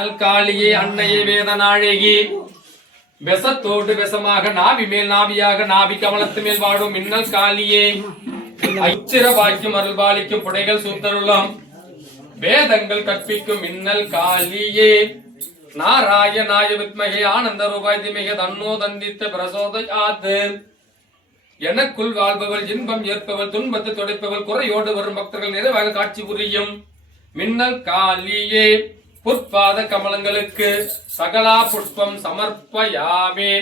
மின்னல் காளியே அன்னையே வேதநாயகி விஷத்தோடு விஷமாக நாவி மேல் நாவியாக நாவி கமலத்து மேல் வாடும் மின்னல் காளியே ஐச்சிர வாக்கியம் அருள்பாலிக்கும் புடைகள் சூத்தருளம் வேதங்கள் கற்பிக்கும் மின்னல் காளியே நாராயணாய வித்மகே ஆனந்த ரூபாய் திமிக தன்னோ தந்தித்த பிரசோதயாத் எனக்குள் வாழ்பவள் இன்பம் ஏற்பவள் துன்பத்தை துடைப்பவள் குறையோடு வரும் பக்தர்கள் நிறைவாக காட்சி புரியும் மின்னல் காளியே புற்பாத கமலங்களுக்கு சகலா புஷ்பம் சமர்ப்பயாமே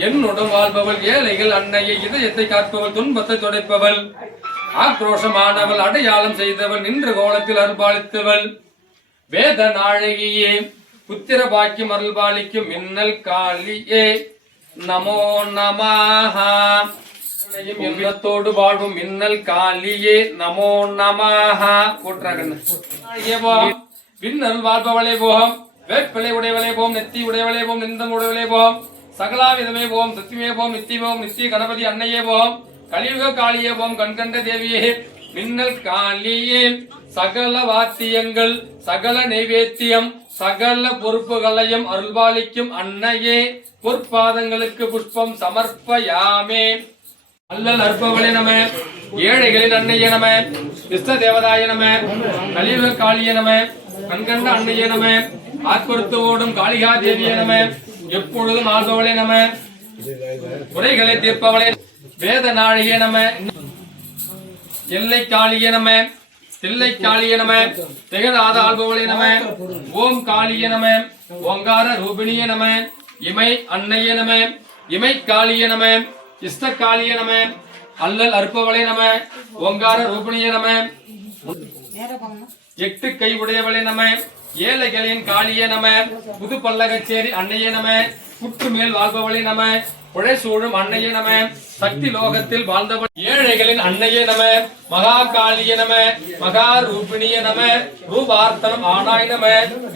என்னுடன் வாழ்பவள் ஏழைகள் அன்னையை இதயத்தை காப்பவள் துன்பத்தை துடைப்பவள் ஆக்ரோஷமானவள் அடையாளம் செய்தவள் நின்ற கோலத்தில் அருள்பாலித்தவள் வேத நாயகியே புத்திர பாக்கியம் அருள்பாலிக்கும் மின்னல் காளியே நமோ நமஹா எண்ணத்தோடு வாழ்வும் மின்னல் காளியே நமோ நமஹா விண்ணல் வாழ்பவளே போகம் வேட்பிளை உடையவளே போம் நெத்தி உடையவளே போம் நிந்தம் உடையவளே போம் சகலாவிதமே போம் சத்தியமே போம் நித்தியமோம் நித்திய கணபதி அன்னையே போம் கலியுக காளியே போம் கண்கண்ட தேவியே மின்னல் காளியே சகல வாத்தியங்கள் சகல நைவேத்தியம் சகல பொறுப்புகளையும் அருள்பாலிக்கும் அன்னையே பொற்பாதங்களுக்கு புஷ்பம் சமர்ப்பயாமே அல்லல் அற்பவளே நம ஏழைகளின் அன்னையே நம இஷ்ட தேவதாய நம கலியுக காளியே நம கண்கண்ட அன்னையே நம ஆட்பொறுத்து ஓடும் காளிகா தேவியே நம எப்பொழுதும் ஆள்பவளே நம குறைகளை தீர்ப்பவளே வேத நாழியே நம எல்லை காளியே நம தில்லை காளியே நம திகழாத ஆள்பவளே நம ஓம் காளியே நம ஓங்கார ரூபிணியே நம இமை அன்னையே நம இமை காளியே நம இஷ்ட காளியே நம அல்லல் அற்பவளே நம ஓங்கார ரூபிணியே நம எட்டு கை உடையவளே நம ஏழைகளின் காளியே நம புது பல்லகச்சேரி அன்னையே நம புற்று மேல் வாழ்பவளே நம புழை சூழும் அன்னையே நம சக்தி லோகத்தில் வாழ்ந்தவள் ஏழைகளின் அன்னையே நம மகா காளிய நம மகா ரூபிணிய நம ரூபார்த்தனம் ஆனாய் நம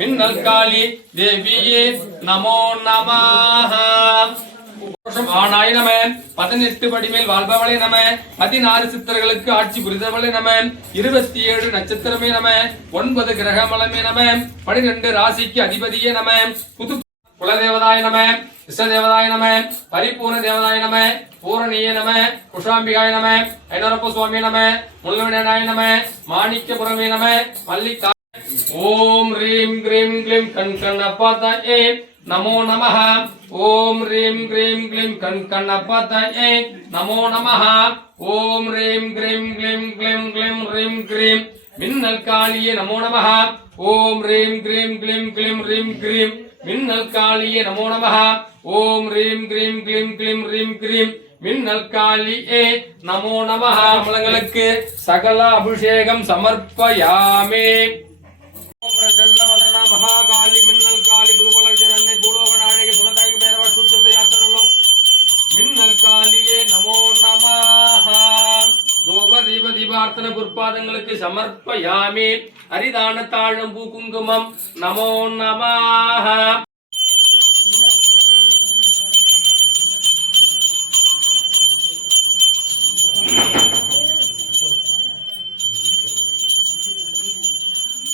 மின்னல் காளி தேவியே நமோ நமஹா ஆனாய் நம 18 படி மேல் வாழ்பவளே நம 16 சித்தர்களுக்கு ஆட்சி புரிந்தவளே நம 27 நட்சத்திரமே நம 9 கிரகமலமே நம 12 ராசிக்கு அதிபதியே நம புது குலதேவதாய நம இஷ்டதேவதாய நம பரிபூர்ண தேவதாய நம பூரணிய நம குஷாம்பிகாய நம ஐனரப்ப சுவாமி நம முள்ளவினாய நம மாணிக்கபுரமே நம மல்லிகா ஓம் ரீம் கிரீம் க்ளீம் கண்கண்ணப்பாதாயே நமோ நமஹ ஓம் ரீம் கிரீம் க்ளீம் கண்கண்ணப்பாதாயே நமோ நமஹ ஓம் ரீம் கிரீம் க்ளீம் க்ளீம் க்ளீம் ரீம் கிரீம் மின்னல் காளியே நமோ நமஹ ஓம் ரீம் கிரீம் க்ளீம் க்ளீம் ரீம் கிரீம் மின்னல் காளியே நமோ நமஹ ஓம் ரீம் கிரீம் க்ளீம் க்ளீம் ரீம் கிரீம் மின்னல் காளியே நமோ நமஹ மலங்களுக்கு சகல அபிஷேகம் சமர்ப்பயாமே பிரசன்னவதன மகாகாளி மின்னல் காளி குருபலகிரண்ணை பூலோகநாயகி சுனதாகி பேரவ சுத்தத்தை யாத்தருளும் மின்னல் காளியே நமோ நமஹ தோப தீப தீபார்த்தன புற்பாதங்களுக்கு சமர்ப்பயாமே அரிதான தாழம் பூ குங்குமம் நமோ நமஹ